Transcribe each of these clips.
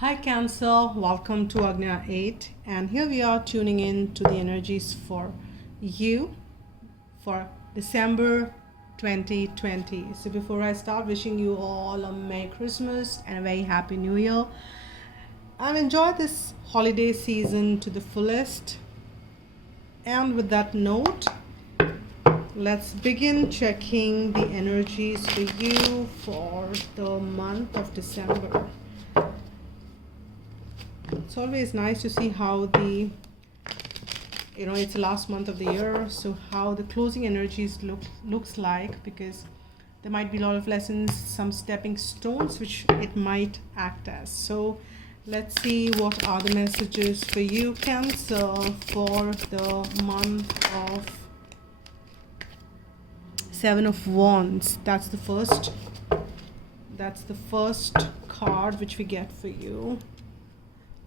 Hi Cancer, welcome to Agnya 8, and here we are tuning in to the energies for you for December 2020. So before I start, wishing you all a Merry Christmas and a very Happy New Year, and enjoy this holiday season to the fullest. And with that note, let's begin checking the energies for you for the month of December. It's always nice to see how it's the last month of the year, so how the closing energies looks like, because there might be a lot of lessons, some stepping stones which it might act as. So let's see what are the messages for you, Cancer, for the month of Seven of Wands. That's the first card which we get for you.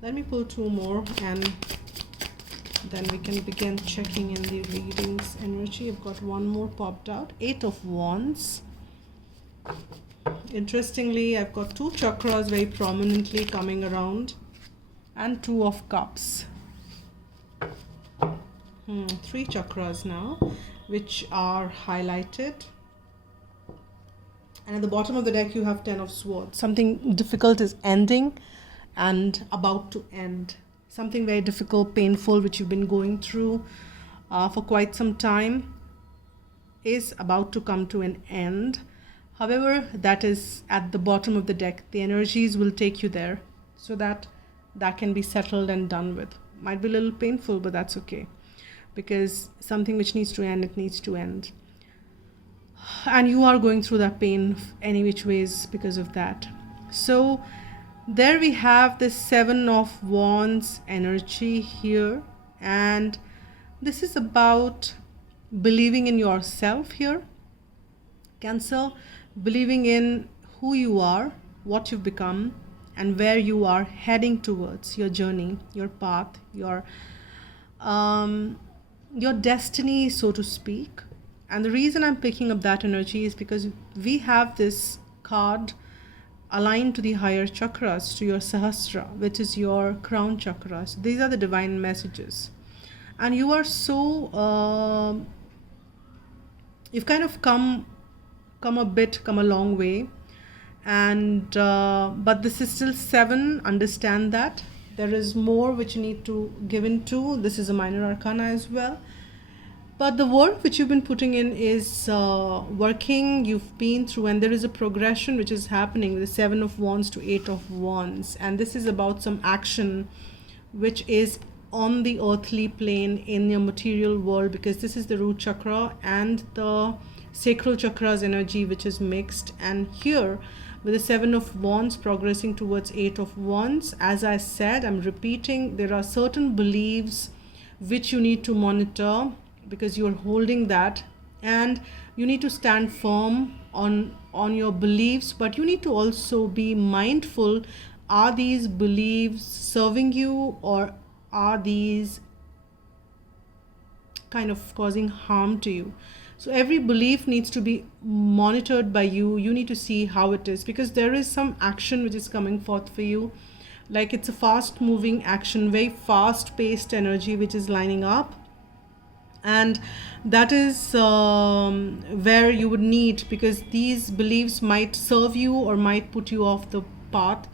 Let me pull two more and then we can begin checking in the readings energy. I've got one more popped out. Eight of Wands. Interestingly, I've got two chakras very prominently coming around, and Two of Cups. Three chakras now, which are highlighted. And at the bottom of the deck, you have Ten of Swords. Something difficult is ending and about to end. Something very difficult, painful, which you've been going through for quite some time is about to come to an end. However, that is at the bottom of the deck. The energies will take you there so that can be settled and done with. Might be a little painful, but that's okay, because something which needs to end, it needs to end. And you are going through that pain any which ways because of that. So there we have the Seven of Wands energy here, and this is about believing in yourself here, Cancer, believing in who you are, what you've become, and where you are heading towards, your journey, your path, your destiny, so to speak. And the reason I'm picking up that energy is because we have this card aligned to the higher chakras, to your Sahasra, which is your crown chakra. So these are the divine messages. And you are so, you've kind of come a long way. And, but this is still seven, understand that. There is more which you need to give into. This is a minor arcana as well. But the work which you've been putting in is working, you've been through, and there is a progression which is happening with the Seven of Wands to Eight of Wands. And this is about some action which is on the earthly plane in your material world, because this is the root chakra and the sacral chakra's energy which is mixed. And here with the Seven of Wands progressing towards Eight of Wands, as I said, I'm repeating, there are certain beliefs which you need to monitor, because you're holding that, and you need to stand firm on your beliefs, but you need to also be mindful, are these beliefs serving you, or are these kind of causing harm to you? So every belief needs to be monitored by you. You need to see how it is, because there is some action which is coming forth for you, like it's a fast moving action, very fast paced energy which is lining up. And that is where you would need, because these beliefs might serve you or might put you off the path,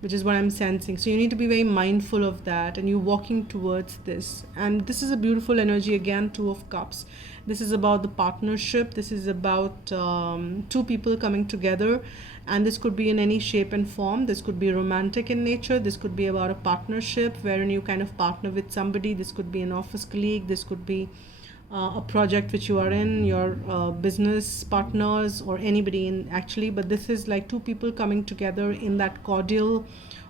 which is what I'm sensing. So you need to be very mindful of that, and you're walking towards this. And this is a beautiful energy again, Two of Cups. This is about the partnership. This is about two people coming together, and this could be in any shape and form. This could be romantic in nature. This could be about a partnership wherein you kind of partner with somebody. This could be an office colleague. This could be a project which you are in, your business partners, or anybody in actually. But this is like two people coming together in that cordial,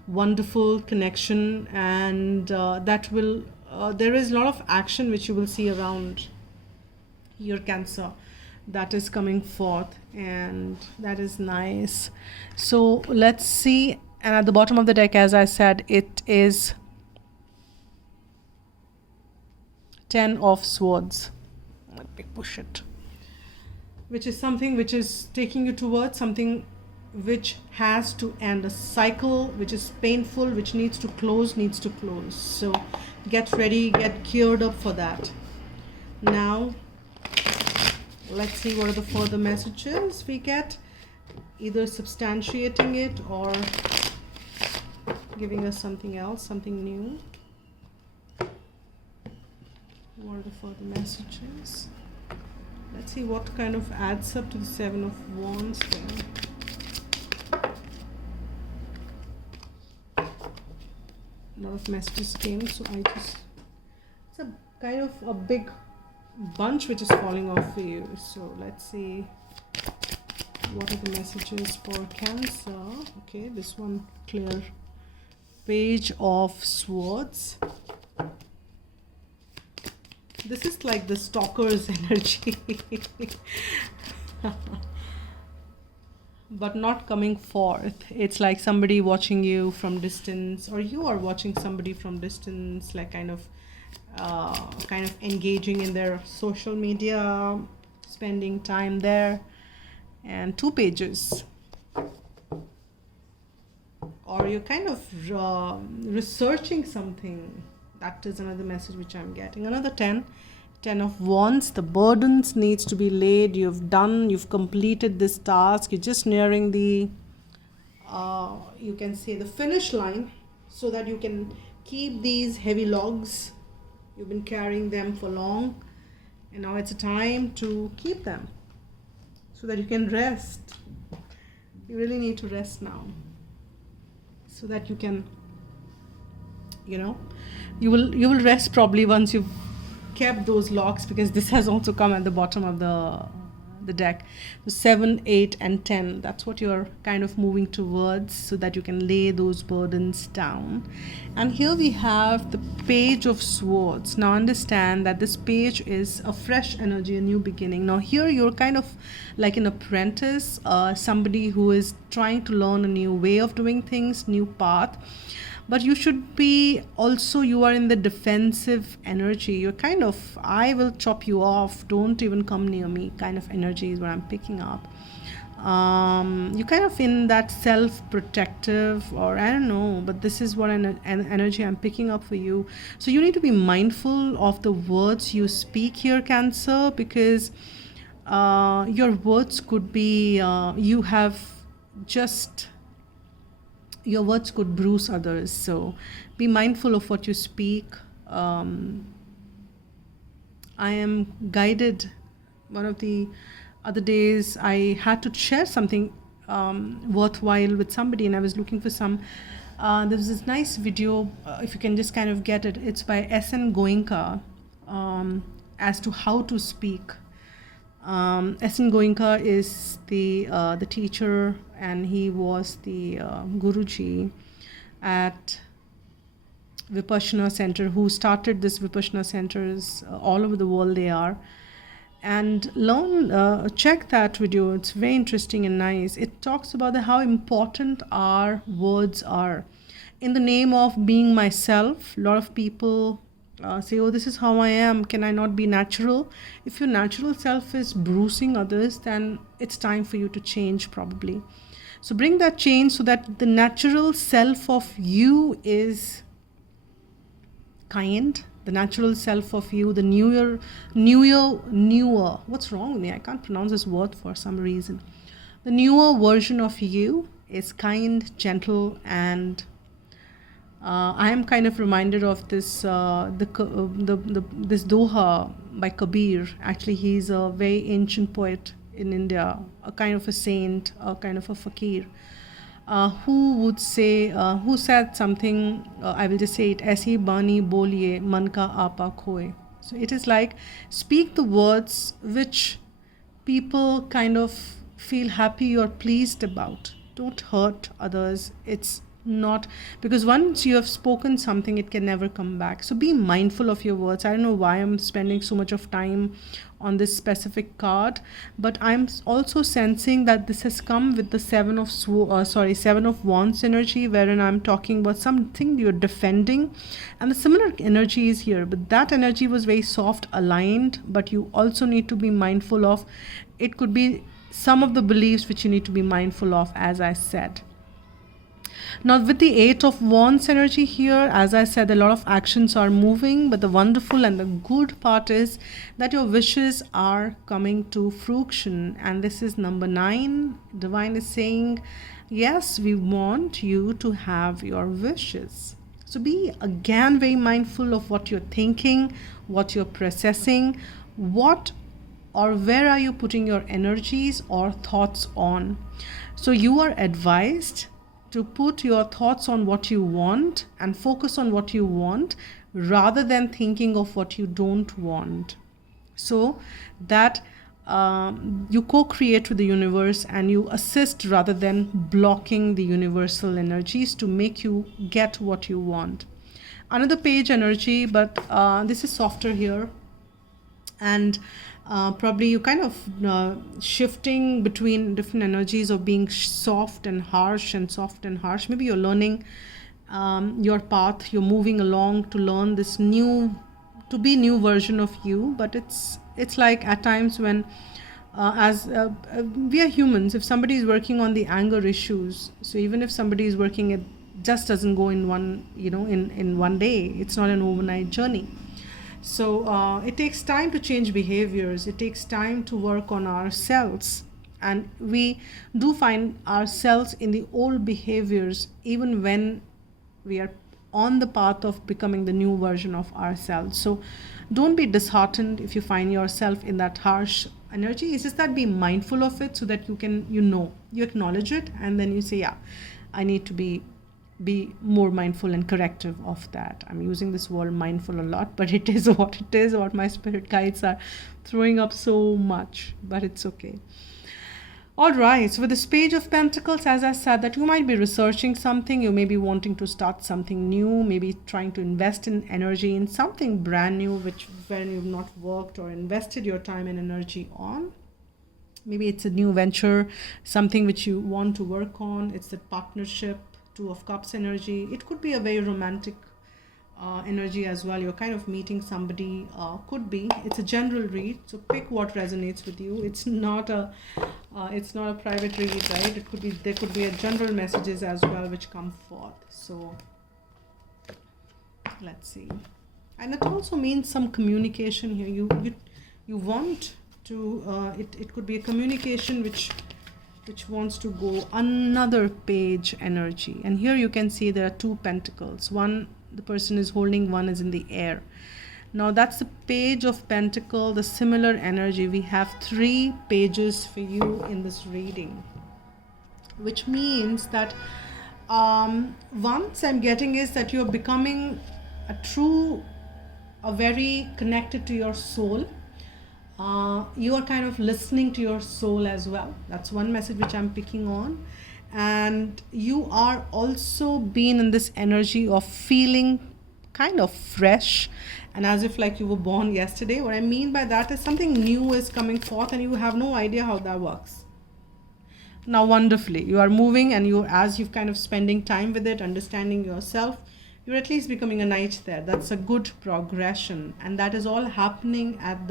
wonderful connection. And that will there is a lot of action which you will see around your Cancer that is coming forth, and that is nice. So let's see. And at the bottom of the deck, as I said, it is Ten of Swords. Let me push it. Which is something which is taking you towards something which has to end, a cycle which is painful, which needs to close, so get ready, get geared up for that. Now let's see what are the further messages we get, either substantiating it or giving us something else, something new. What are the further messages? Let's see what kind of adds up to the Seven of Wands there. A lot of messages came, so it's a kind of a big bunch which is falling off for you. So let's see what are the messages for Cancer. Okay, this one clear. Page of Swords. This is like the stalker's energy. But not coming forth. It's like somebody watching you from distance, or you are watching somebody from distance, like kind of engaging in their social media, spending time there. And 2 pages. Or you're kind of researching something. That is another message which I'm getting. Another 10 of Wands. The burdens needs to be laid. You've completed this task. You're just nearing the you can say the finish line, so that you can keep these heavy logs. You've been carrying them for long, and now it's a time to keep them so that you can rest. You really need to rest now, so that you can, you will rest probably once you've kept those locks, because this has also come at the bottom of the deck. So 7, 8 and 10, that's what you're kind of moving towards, so that you can lay those burdens down. And here we have the Page of Swords. Now understand that this page is a fresh energy, a new beginning. Now here you're kind of like an apprentice, somebody who is trying to learn a new way of doing things, new path. But you should be also, you are in the defensive energy. You're kind of, I will chop you off, don't even come near me kind of energy is what I'm picking up. You're kind of in that self-protective, or I don't know, but this is what an energy I'm picking up for you. So you need to be mindful of the words you speak here, Cancer, because your words could be, your words could bruise others. So be mindful of what you speak. I am guided. One of the other days I had to share something worthwhile with somebody, and I was looking for some. There was this nice video, if you can just kind of get it. It's by S.N. Goenka, as to how to speak. S.N. Goenka is the teacher, and he was the Guruji at Vipassana Center, who started this Vipassana centers all over the world. They are, and check that video. It's very interesting and nice. It talks about how important our words are. In the name of being myself, a lot of people say, oh, this is how I am, can I not be natural? If your natural self is bruising others, then it's time for you to change probably. So bring that change, so that the natural self of you is kind. The natural self of you, the newer, what's wrong with me? I can't pronounce this word for some reason. The newer version of you is kind, gentle, and I am kind of reminded of this this Doha by Kabir. Actually, he's a very ancient poet in India, a kind of a saint, a kind of a fakir, who said something, I will just say it, Aisi bani boliye man ka apa khoye. So it is like, speak the words which people kind of feel happy or pleased about. Don't hurt others. It's not, because once you have spoken something, it can never come back. So be mindful of your words. I don't know why I'm spending so much of time on this specific card, but I'm also sensing that this has come with the Seven of Wands energy, wherein I'm talking about something you're defending, and the similar energy is here, but that energy was very soft aligned. But you also need to be mindful of, it could be some of the beliefs which you need to be mindful of, as I said. Now, with the Eight of Wands energy here, as I said, a lot of actions are moving, but the wonderful and the good part is that your wishes are coming to fruition. And this is number 9. Divine is saying, yes, we want you to have your wishes. So be again very mindful of what you're thinking, what you're processing, what or where are you putting your energies or thoughts on. So you are advised to put your thoughts on what you want and focus on what you want rather than thinking of what you don't want. So that you co-create with the universe and you assist rather than blocking the universal energies to make you get what you want. Another page energy, but this is softer here. And probably you kind of shifting between different energies of being soft and harsh and soft and harsh. Maybe you're learning your path, you're moving along to learn this new version of you. But it's like at times when we are humans, if somebody is working on the anger issues, so even if somebody is working, it just doesn't go in one, in one day. It's not an overnight journey. So it takes time to change behaviors. It takes time to work on ourselves. And we do find ourselves in the old behaviors even when we are on the path of becoming the new version of ourselves. So don't be disheartened if you find yourself in that harsh energy. It's just that be mindful of it so that you can, you acknowledge it, and then you say, yeah, I need to be more mindful and corrective of that. I'm using this word mindful a lot, but it is what it is, what my spirit guides are throwing up so much, but it's okay. All right, so with this Page of Pentacles, as I said, that you might be researching something, you may be wanting to start something new, maybe trying to invest in energy in something brand new, when you've not worked or invested your time and energy on. Maybe it's a new venture, something which you want to work on. It's a partnership. Two of Cups energy. It could be a very romantic energy as well. You're kind of meeting somebody. Could be. It's a general read, so pick what resonates with you. It's not a private read, right? There could be a general messages as well which come forth. So let's see. And it also means some communication here. You want to. It could be a communication which wants to go. Another page energy, and here you can see there are 2 pentacles. One the person is holding, one is in the air. Now that's the Page of Pentacle, the similar energy. We have 3 pages for you in this reading, which means that once I'm getting is that you're becoming a very connected to your soul. You are kind of listening to your soul as well. That's one message which I'm picking on. And you are also being in this energy of feeling kind of fresh and as if like you were born yesterday. What I mean by that is something new is coming forth and you have no idea how that works. Now wonderfully, you are moving, and as you've kind of spending time with it, understanding yourself, you're at least becoming a knight there. That's a good progression, and that is all happening on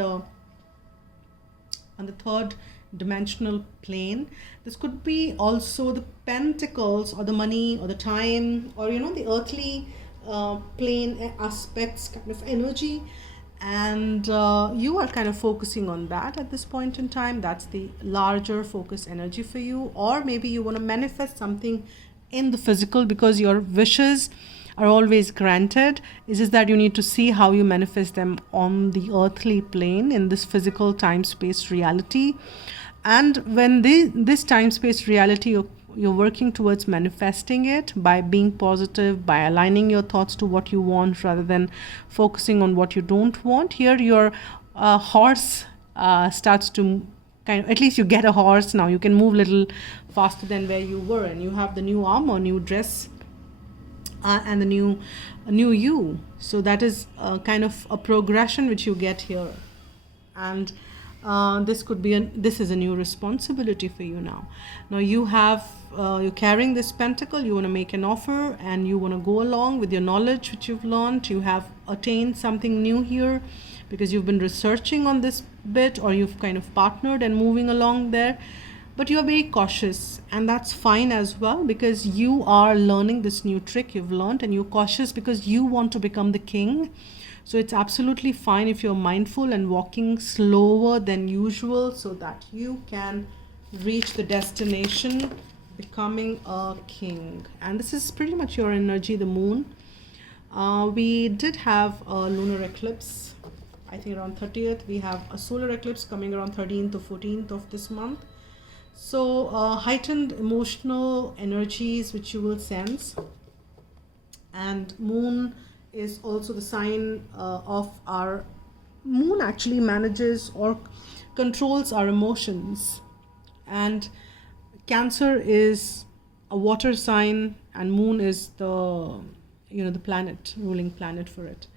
the 3rd dimensional plane. This could be also the pentacles or the money or the time or the earthly plane aspects kind of energy, and you are kind of focusing on that at this point in time. That's the larger focus energy for you. Or maybe you want to manifest something in the physical, because your wishes are always granted. It's just that you need to see how you manifest them on the earthly plane in this physical time-space reality. And when this time-space reality, you're working towards manifesting it by being positive, by aligning your thoughts to what you want rather than focusing on what you don't want. Here your horse starts to kind of, at least you get a horse now. You can move a little faster than where you were, and you have the new armor, new dress, and the new you. So that is kind of a progression which you get here. And this is a new responsibility for you now. Now you're carrying this pentacle. You want to make an offer, and you want to go along with your knowledge which you've learned. You have attained something new here because you've been researching on this bit, or you've kind of partnered and moving along there. but you're very cautious, and that's fine as well, because you are learning this new trick you've learned, and you're cautious because you want to become the king. So it's absolutely fine if you're mindful and walking slower than usual so that you can reach the destination, becoming a king. And this is pretty much your energy, the moon. We did have a lunar eclipse, I think around 30th. We have a solar eclipse coming around 13th or 14th of this month. So heightened emotional energies which you will sense. And moon is also the sign of our moon actually manages or controls our emotions. And Cancer is a water sign, and moon is the the planet, ruling planet for it.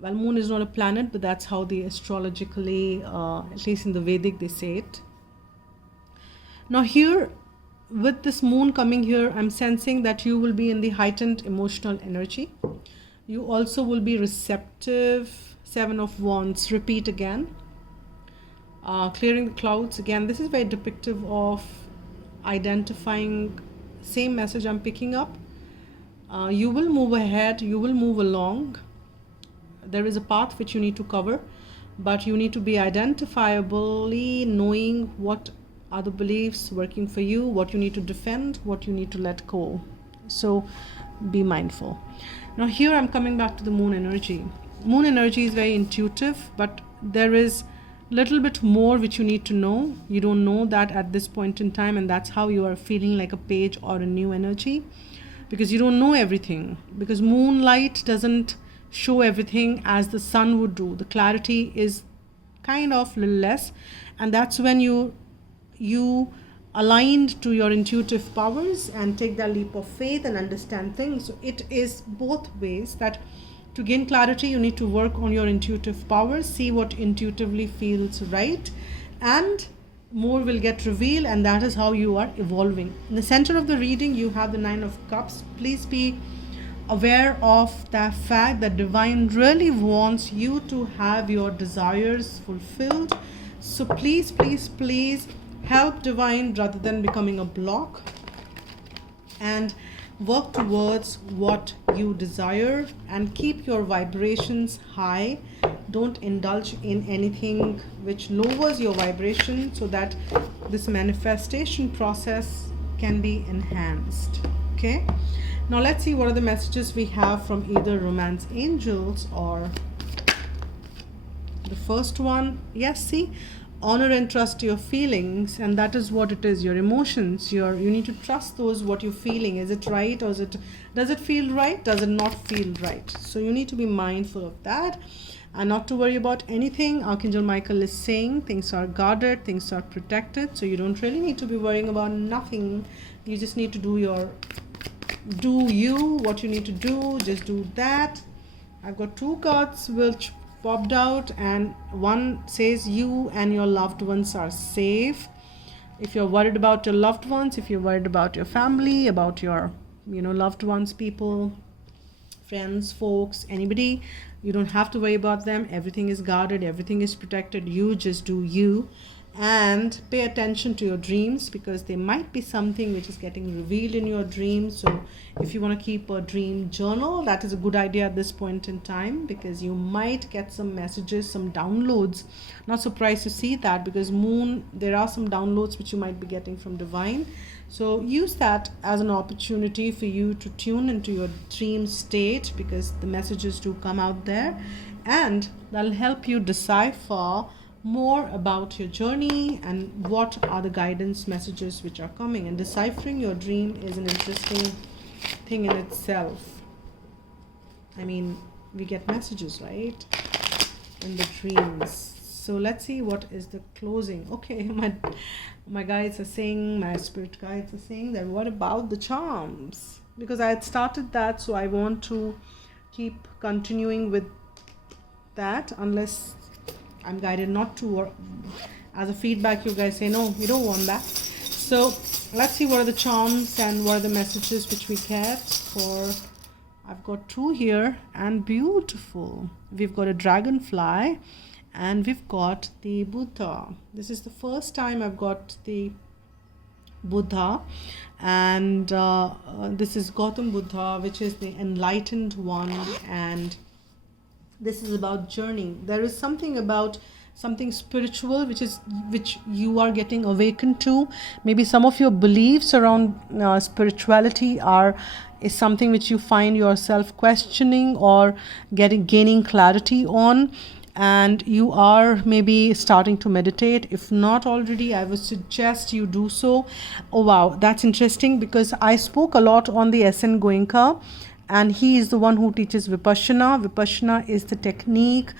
Well, moon is not a planet, but that's how they astrologically, at least in the Vedic, they say it. Now here, with this moon coming here, I'm sensing that you will be in the heightened emotional energy. You also will be receptive. 7 of Wands, repeat again. Clearing the clouds again. This is very depictive of identifying same message I'm picking up. You will move ahead, you will move along. There is a path which you need to cover, but you need to be identifiably knowing what are the beliefs working for you, what you need to defend, what you need to let go. So be mindful. Now here I'm coming back to the moon energy. Moon energy is very intuitive, but there is little bit more which you need to know. You don't know that at this point in time, and that's how you are feeling like a page or a new energy, because you don't know everything, because moonlight doesn't show everything as the sun would do. The clarity is kind of little less, and that's when you aligned to your intuitive powers and take that leap of faith and understand things. So it is both ways, that to gain clarity you need to work on your intuitive powers, see what intuitively feels right, and more will get revealed, and that is how you are evolving. In the center of the reading you have the 9 of Cups. Please be aware of the fact that divine really wants you to have your desires fulfilled. So please help divine rather than becoming a block, and work towards what you desire and keep your vibrations high. Don't indulge in anything which lowers your vibration, so that this manifestation process can be enhanced. Okay, now let's see what are the messages we have from either romance angels or the first one. Yes, see, honor and trust your feelings, and that is what it is, your emotions. You need to trust those, what you're feeling. Is it right, or does it feel right, does it not feel right? So you need to be mindful of that and not to worry about anything. Archangel Michael is saying things are guarded, things are protected, so you don't really need to be worrying about nothing. You just need to do what you need to do. Just do that. I've got 2 cards which popped out, and one says you and your loved ones are safe. If you're worried about your loved ones, if you're worried about your family, about your loved ones, people, friends, folks, anybody, you don't have to worry about them. Everything is guarded, everything is protected. You just do you, and pay attention to your dreams, because there might be something which is getting revealed in your dreams. So if you want to keep a dream journal, that is a good idea at this point in time, because you might get some messages, some downloads. Not surprised to see that, because moon, there are some downloads which you might be getting from divine. So use that as an opportunity for you to tune into your dream state, because the messages do come out there, and that'll help you decipher more about your journey and what are the guidance messages which are coming. And deciphering your dream is an interesting thing in itself. I mean, we get messages, right, in the dreams. So let's see what is the closing. Okay, my guides are saying, my spirit guides are saying that what about the charms? Because I had started that, so I want to keep continuing with that, unless I'm guided not to, or as a feedback you guys say no, you don't want that. So let's see what are the charms and what are the messages which we get for. I've got 2 here, and beautiful. We've got a dragonfly, and we've got the Buddha. This is the first time I've got the Buddha, and this is Gautam Buddha, which is the enlightened one, and this is about journey. There is something about something spiritual which you are getting awakened to. Maybe some of your beliefs around spirituality is something which you find yourself questioning or gaining clarity on, and you are maybe starting to meditate. If not already, I would suggest you do so. Oh wow, that's interesting, because I spoke a lot on the SN Goenka, and he is the one who teaches Vipassana. Vipassana is the technique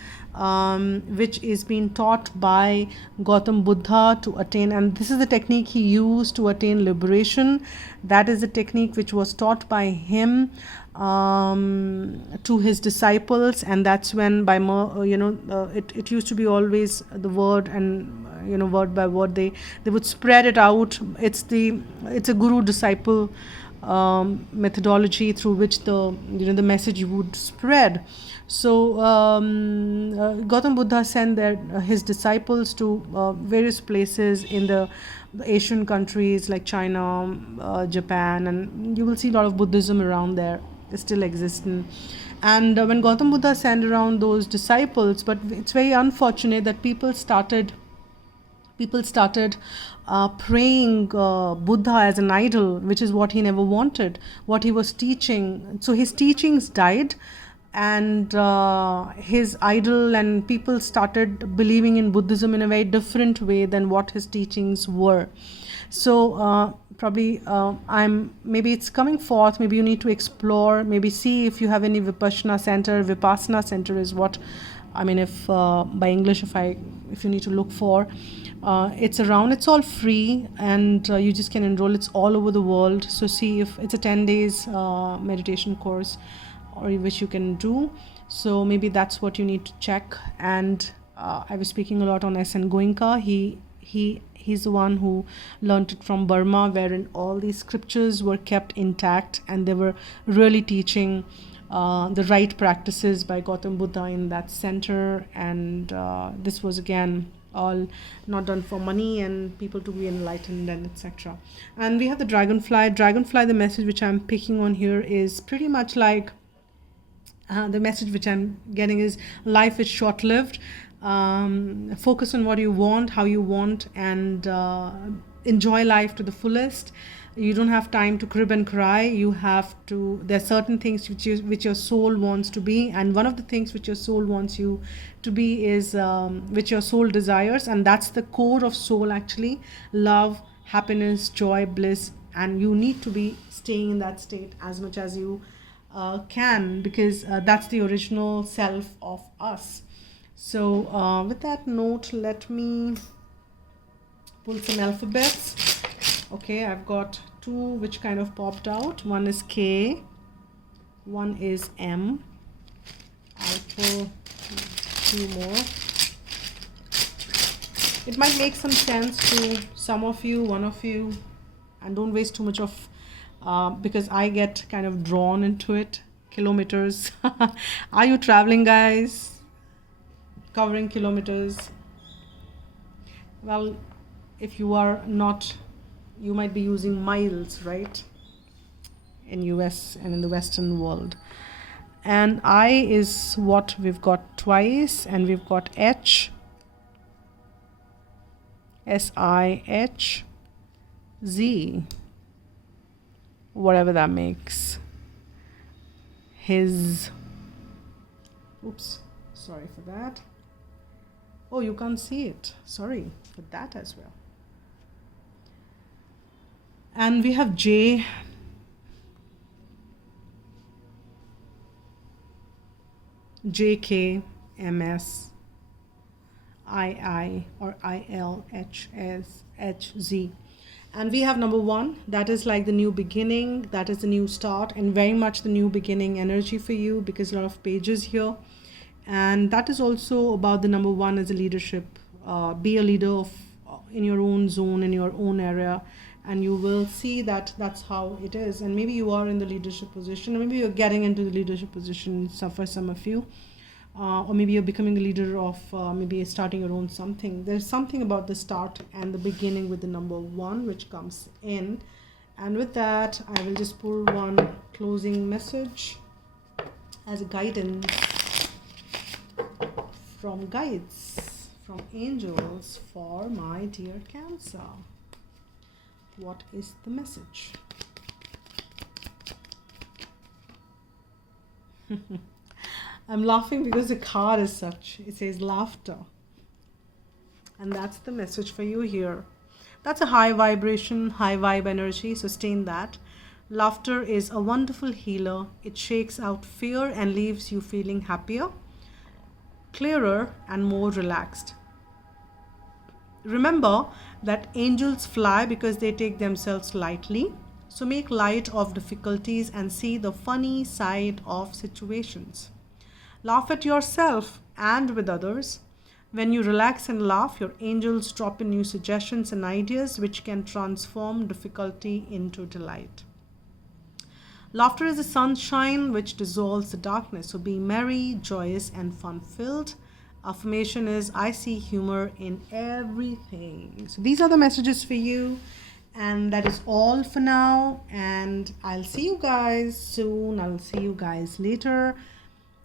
which is being taught by Gautam Buddha to attain, and this is the technique he used to attain liberation. That is the technique which was taught by him to his disciples, and that's when it used to be always the word, and word by word they would spread it out. It's a guru disciple methodology through which the message would spread. So Gautam Buddha sent his disciples to various places in the Asian countries like China, Japan, and you will see a lot of Buddhism around there still existing. And when Gautam Buddha sent around those disciples, but it's very unfortunate that people started praying Buddha as an idol, which is what he never wanted, what he was teaching. So his teachings died, and his idol, and people started believing in Buddhism in a very different way than what his teachings were. So probably maybe it's coming forth. Maybe you need to explore, maybe see if you have any Vipassana center is what I mean, if by English, if you need to look for, it's around. It's all free, and you just can enroll. It's all over the world. So see if it's a 10 days meditation course, or which you can do. So maybe that's what you need to check. And I was speaking a lot on SN Goenka. He's the one who learned it from Burma, wherein all these scriptures were kept intact, and they were really teaching the right practices by Gautam Buddha in that center. And this was again all not done for money and people to be enlightened and etc. And we have the dragonfly. The message which I'm picking on here is pretty much like the message which I'm getting is life is short-lived. Focus on what you want, how you want, and enjoy life to the fullest. You don't have time to crib and cry. There are certain things which your soul wants to be, and one of the things which your soul wants you to be is which your soul desires, and that's the core of soul actually: love, happiness, joy, bliss. And you need to be staying in that state as much as you can, because that's the original self of us. So with that note, let me pull some alphabets. Okay, I've got two which kind of popped out. One is K, one is M. I'll pull two more. It might make some sense to some of you, one of you, and don't waste too much of because I get kind of drawn into it. Kilometers. Are you traveling, guys? Covering kilometers? Well, if you are not, you might be using miles, right? In US and in the Western world. And I is what we've got twice, and we've got H, SIH, Z, whatever that makes. His, oops, sorry for that. Oh, you can't see it. Sorry for that as well. And we have J, JK, MS, II, or IL, HS, HZ. And we have number 1, that is like the new beginning, that is the new start, and very much the new beginning energy for you, because a lot of pages here. And that is also about the number 1 as a leadership. Be a leader in your own zone, in your own area, and you will see that that's how it is. And maybe you are in the leadership position, or maybe you're getting into the leadership position for some of you. or maybe you're becoming a leader of maybe starting your own something. There's something about the start and the beginning with the number 1 which comes in. And with that, I will just pull one closing message as a guidance from guides, from angels for my dear Cancer. What is the message? I'm laughing because the card is such. It says laughter. And that's the message for you here. That's a high vibration, high vibe energy. Sustain that. Laughter is a wonderful healer. It shakes out fear and leaves you feeling happier, clearer, and more relaxed. Remember that angels fly because they take themselves lightly. So make light of difficulties and see the funny side of situations. Laugh at yourself and with others. When you relax and laugh, your angels drop in new suggestions and ideas which can transform difficulty into delight. Laughter is the sunshine which dissolves the darkness. So be merry, joyous, and fun-filled. Affirmation is, I see humor in everything. So these are the messages for you. And that is all for now. And I'll see you guys soon. I'll see you guys later.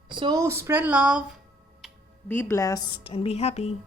So spread love, be blessed, and be happy.